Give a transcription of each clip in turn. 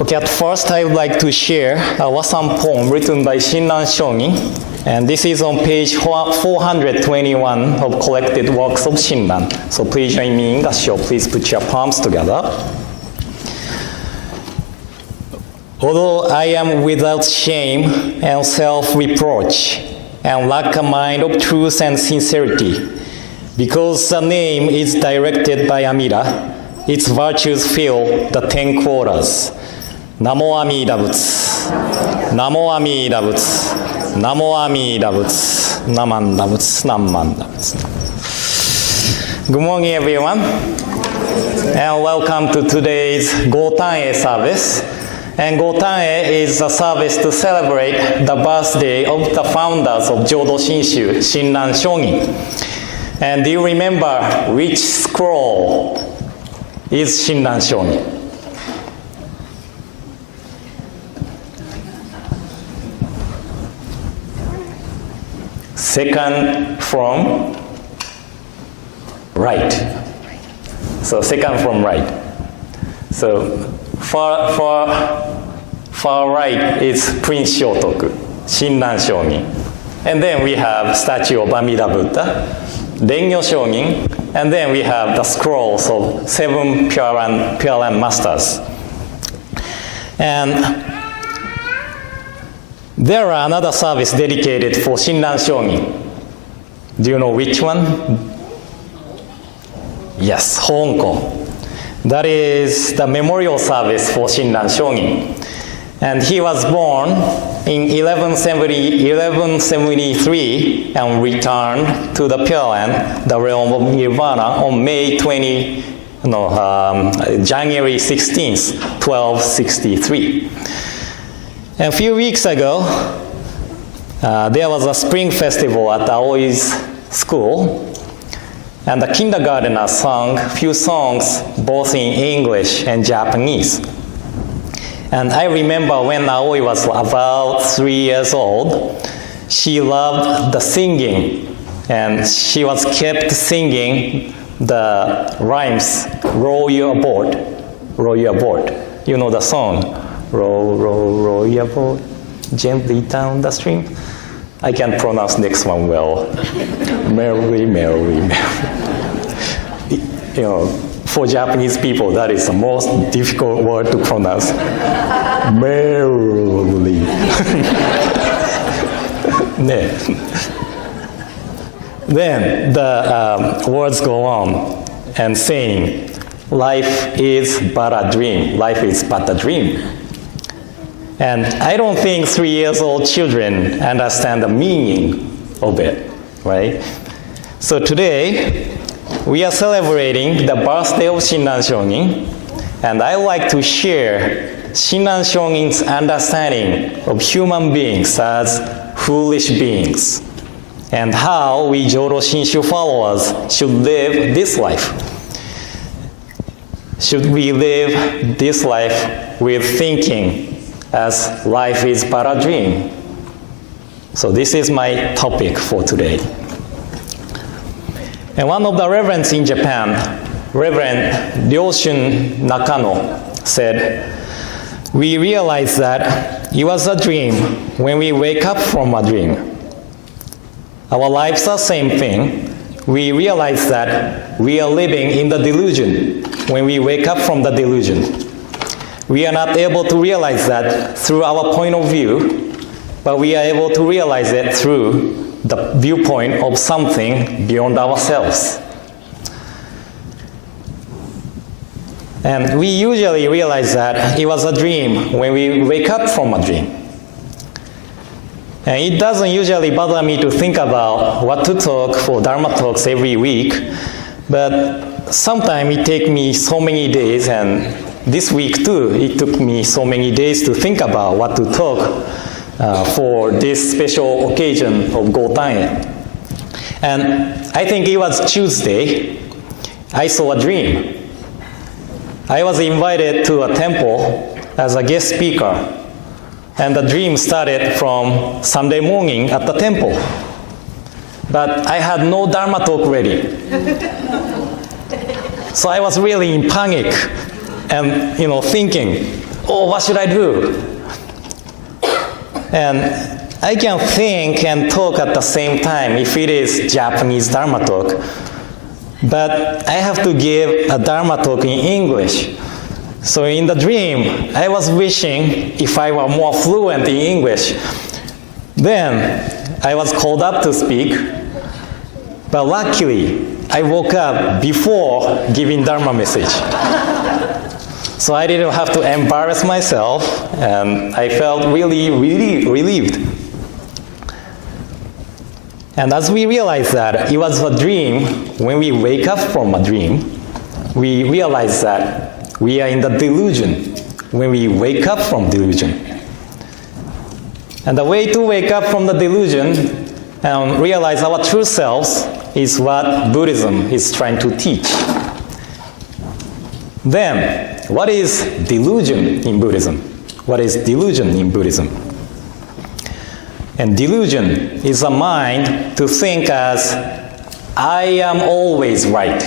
Okay, at first I would like to share a Wasan poem written by Shinran Shonin, and this is on page 421 of collected works of Shinran. So please join me in the show. Please put your palms together. Although I am without shame and self-reproach, and lack a mind of truth and sincerity, because the name is directed by Amida, its virtues fill the 10 quarters. Namo Amida Butsu, Namo Amida Butsu, Namo Amida Butsu, Namanda Butsu, Namanda Butsu. Good morning, everyone, and welcome to today's Gotan-ye service. And Gotan-ye is a service to celebrate the birthday of the founders of Jodo Shinshu, Shinran Shonin. And do you remember which scroll is Shinran Shonin? Second from right. So second from right. So far right is Prince Shotoku, Shinran Shonin. And then we have statue of Amida Buddha, Rengyo Shonin, and then we have the scrolls of 7 Pure Land Masters. And there are another service dedicated for Shinran Shonin. Do you know which one? Yes, Hong Kong. That is the memorial service for Shinran Shonin. And he was born in 1173 and returned to the Pure Land, the realm of Nirvana, on January 16th, 1263. And a few weeks ago, there was a spring festival at Aoi's school, and the kindergartner sang a few songs both in English and Japanese. And I remember when Aoi was about 3 years old, she loved the singing, and she was kept singing the rhymes, row your boat, row your boat. You know the song, row, row, row your boat, gently down the stream. I can pronounce next one well. Merrily, merrily, merrily. You know, for Japanese people, that is the most difficult word to pronounce. Merrily. Then the words go on and saying, life is but a dream. Life is but a dream. And I don't think 3 years old children understand the meaning of it, right? So today, we are celebrating the birthday of Shinran Shonin, and I would like to share Shinran Shonin's understanding of human beings as foolish beings, and how we Jodo Shinshu followers should live this life. Should we live this life with thinking as life is but a dream? So this is my topic for today. And one of the reverends in Japan, Reverend Nakano, said, we realize that it was a dream when we wake up from a dream. Our lives are the same thing. We realize that we are living in the delusion when we wake up from the delusion. We are not able to realize that through our point of view, but we are able to realize it through the viewpoint of something beyond ourselves. And we usually realize that it was a dream when we wake up from a dream. And it doesn't usually bother me to think about what to talk for Dharma talks every week, but sometimes it takes me so many days, and this week too, it took me so many days to think about what to talk for this special occasion of Gotan-ye. And I think it was Tuesday, I saw a dream. I was invited to a temple as a guest speaker, and the dream started from Sunday morning at the temple. But I had no Dharma talk ready. So I was really in panic and thinking, oh, what should I do? And I can think and talk at the same time if it is Japanese Dharma talk, but I have to give a Dharma talk in English. So in the dream, I was wishing if I were more fluent in English. Then I was called up to speak, but luckily I woke up before giving Dharma message. So I didn't have to embarrass myself, and I felt really, really relieved. And as we realized that it was a dream, when we wake up from a dream, we realize that we are in the delusion when we wake up from delusion. And the way to wake up from the delusion and realize our true selves is what Buddhism is trying to teach. Then, what is delusion in Buddhism? What is delusion in Buddhism? And delusion is a mind to think as, I am always right,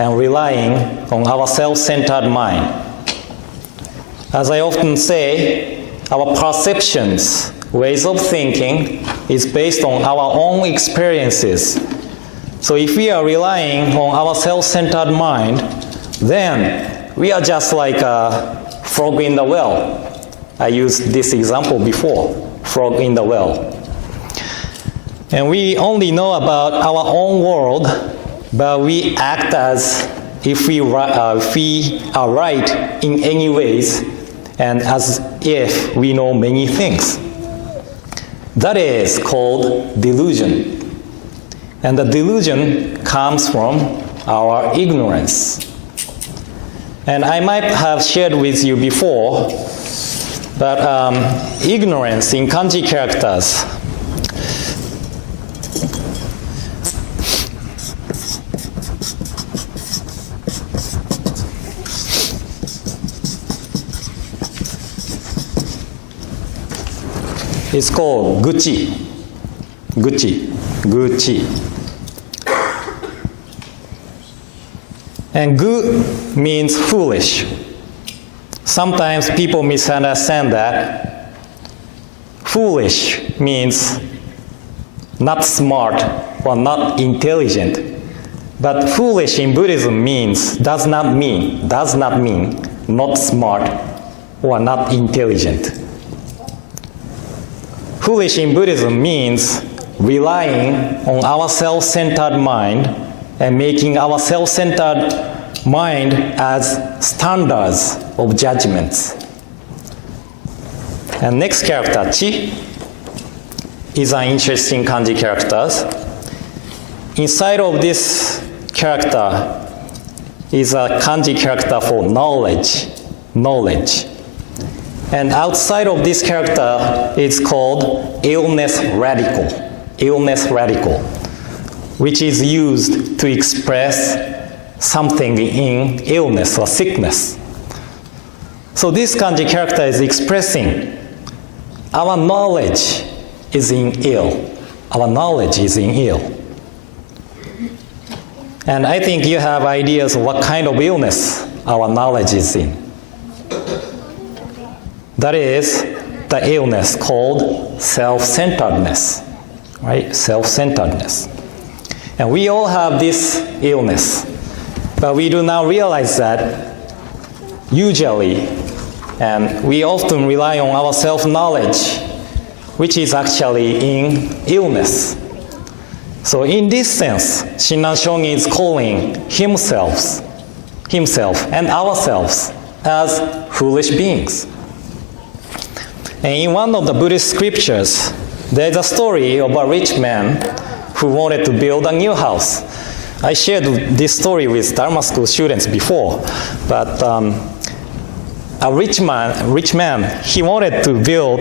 and relying on our self-centered mind. As I often say, our perceptions, ways of thinking, is based on our own experiences. So if we are relying on our self-centered mind, then we are just like a frog in the well. I used this example before. Frog in the well. And we only know about our own world, but we act as if we are right in any ways, and as if we know many things. That is called delusion. And the delusion comes from our ignorance. And I might have shared with you before, but ignorance in kanji characters is called guchi. And gu means foolish. Sometimes people misunderstand that. Foolish means not smart or not intelligent. But foolish in Buddhism does not mean not smart or not intelligent. Foolish in Buddhism means relying on our self-centered mind and making our self-centered mind as standards of judgments. And next character, chi, is an interesting kanji character. Inside of this character is a kanji character for knowledge. And outside of this character is called illness radical, which is used to express something in illness or sickness. So this kanji character is expressing our knowledge is in ill. Our knowledge is in ill. And I think you have ideas of what kind of illness our knowledge is in. That is the illness called self-centeredness, right? Self-centeredness. And we all have this illness, but we do not realize that usually, and we often rely on our self-knowledge, which is actually in illness. So in this sense, Shinran Shongin is calling himself and ourselves as foolish beings. And in one of the Buddhist scriptures, there's a story of a rich man who wanted to build a new house. I shared this story with Dharma school students before, but a rich man, he wanted to build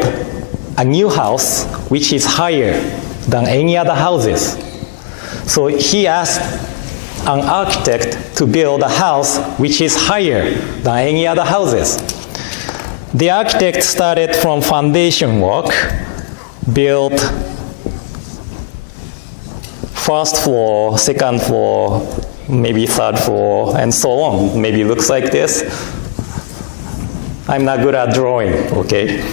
a new house which is higher than any other houses. So he asked an architect to build a house which is higher than any other houses. The architect started from foundation work, built first floor, second floor, maybe third floor, and so on. Maybe it looks like this. I'm not good at drawing, okay?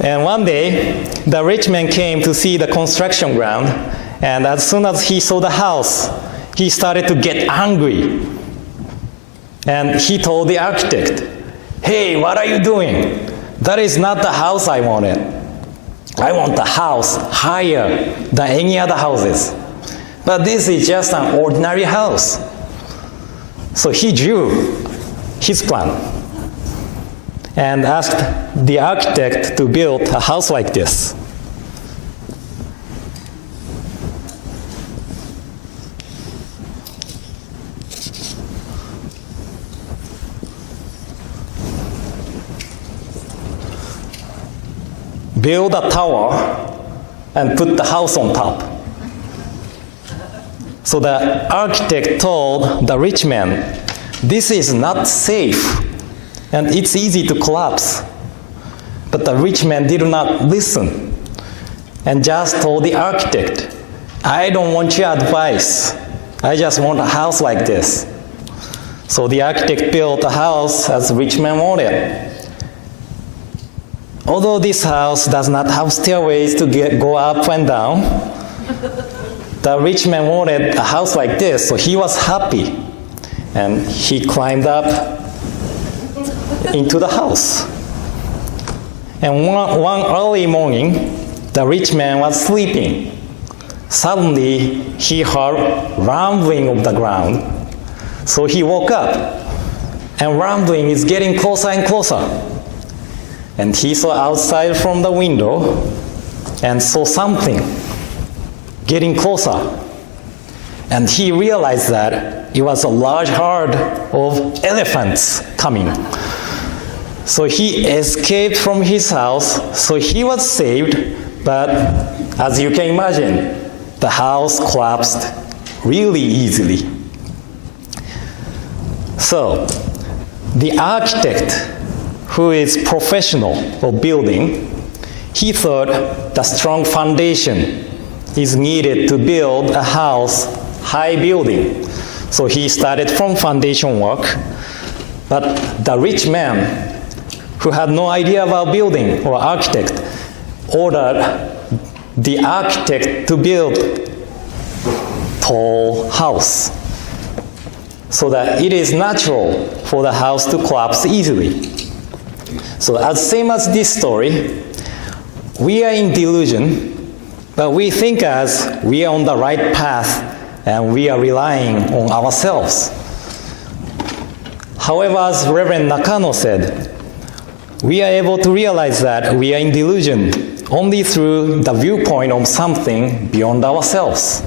And one day, the rich man came to see the construction ground, and as soon as he saw the house, he started to get angry. And he told the architect, "Hey, what are you doing? That is not the house I wanted. I want the house higher than any other houses. But this is just an ordinary house." So he drew his plan and asked the architect to build a house like this. Build a tower and put the house on top. So the architect told the rich man, "This is not safe and it's easy to collapse." But the rich man did not listen and just told the architect, "I don't want your advice. I just want a house like this." So the architect built a house as the rich man wanted. Although this house does not have stairways to go up and down, the rich man wanted a house like this, so he was happy. And he climbed up into the house. And one early morning, the rich man was sleeping. Suddenly, he heard rumbling of the ground. So he woke up, and rumbling is getting closer and closer. And he saw outside from the window and saw something getting closer. And he realized that it was a large herd of elephants coming. So he escaped from his house, so he was saved, but as you can imagine, the house collapsed really easily. So, the architect, who is professional of building, he thought the strong foundation is needed to build a house, high building. So he started from foundation work, but the rich man, who had no idea about building or architect, ordered the architect to build tall house so that it is natural for the house to collapse easily. So as same as this story, we are in delusion, but we think as we are on the right path and we are relying on ourselves. However, as Reverend Nakano said, we are able to realize that we are in delusion only through the viewpoint of something beyond ourselves.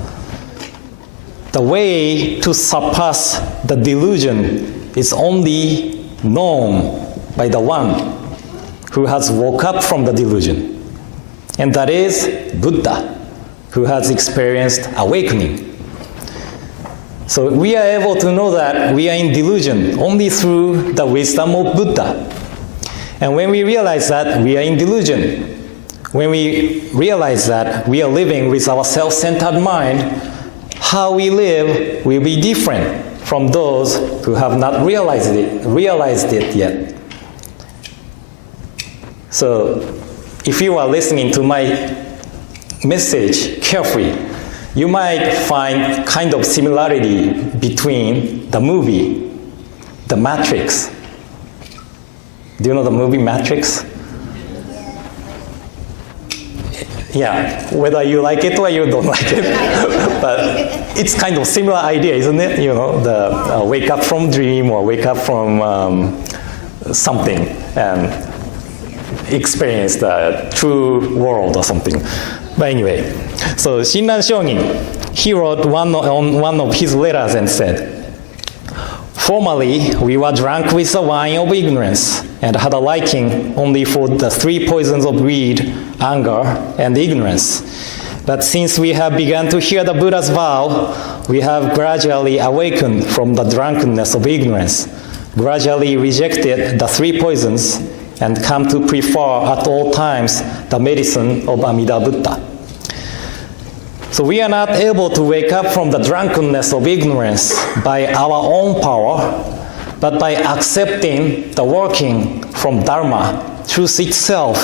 The way to surpass the delusion is only known by the one who has woke up from the delusion. And that is Buddha, who has experienced awakening. So we are able to know that we are in delusion only through the wisdom of Buddha. And when we realize that we are in delusion, when we realize that we are living with our self-centered mind, how we live will be different from those who have not realized it yet. So, if you are listening to my message carefully, you might find kind of similarity between the movie, The Matrix. Do you know the movie Matrix? Yeah, whether you like it or you don't like it. But it's kind of similar idea, isn't it? You know, the wake up from dream or wake up from something and experience the true world or something. But anyway, so Shinran Shonin, he wrote on one of his letters and said, "Formerly, we were drunk with the wine of ignorance and had a liking only for the three poisons of greed, anger, and ignorance. But since we have begun to hear the Buddha's vow, we have gradually awakened from the drunkenness of ignorance, gradually rejected the three poisons, and come to prefer at all times the medicine of Amida Buddha." So we are not able to wake up from the drunkenness of ignorance by our own power, But by accepting the working from Dharma, truth itself,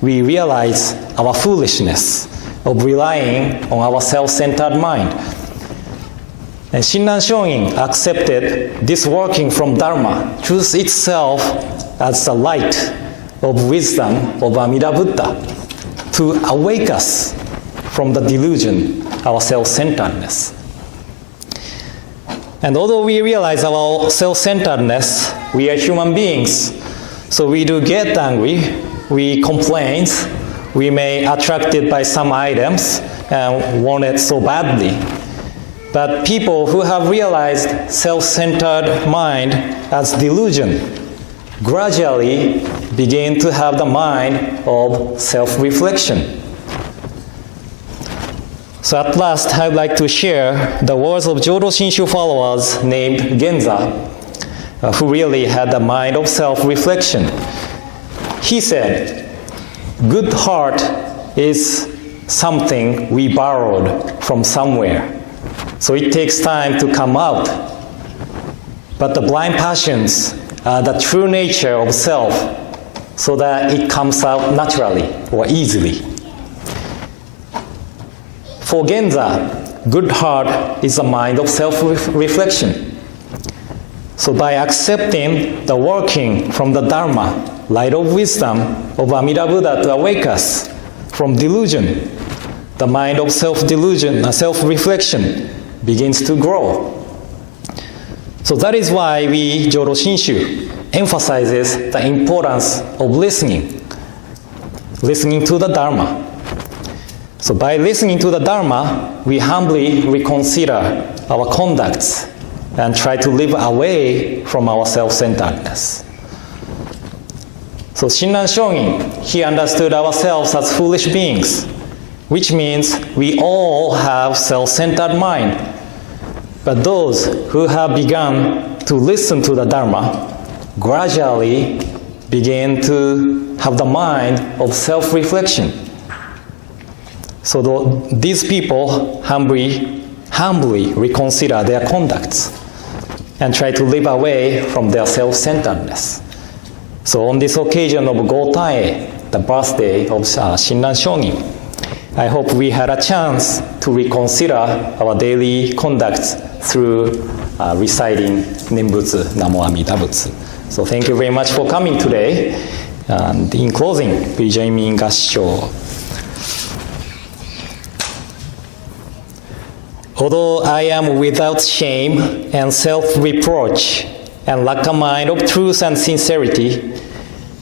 we realize our foolishness of relying on our self-centered mind. And Shinran Shonin accepted this working from Dharma, truth itself, as the light of wisdom of Amida Buddha to awake us from the delusion, our self-centeredness. And although we realize our self-centeredness, we are human beings, so we do get angry, we complain, we may attracted by some items and want it so badly. But people who have realized self-centered mind as delusion gradually begin to have the mind of self-reflection. So at last, I'd like to share the words of Jodo Shinshu followers named Genza, who really had the mind of self-reflection. He said, "Good heart is something we borrowed from somewhere, so it takes time to come out. But the blind passions are the true nature of self, so that it comes out naturally or easily." For Genza, good heart is a mind of self-reflection. So by accepting the working from the Dharma, light of wisdom of Amida Buddha to awake us from delusion, the mind of self-delusion, self-reflection begins to grow. So that is why we, Jodo Shinshu, emphasizes the importance of listening to the Dharma. So by listening to the Dharma, we humbly reconsider our conducts and try to live away from our self-centeredness. So Shinran Shonin, he understood ourselves as foolish beings, which means we all have self-centered mind. But those who have begun to listen to the Dharma gradually begin to have the mind of self-reflection. So these people humbly reconsider their conducts and try to live away from their self-centeredness. So on this occasion of Gotan-ye, the birthday of Shinran Shonin, I hope we had a chance to reconsider our daily conducts through reciting Nembutsu, Namo Amida Butsu. So thank you very much for coming today. And in closing, please join me in Gassho. Although I am without shame and self-reproach and lack a mind of truth and sincerity,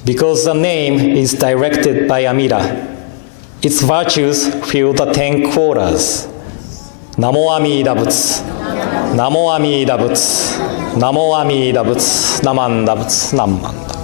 because the name is directed by Amida, its virtues fill the 10 quarters. Namo Amida Butsu, Namo Amida Butsu, Namo Amida Butsu, Namanda Butsu, Namanda.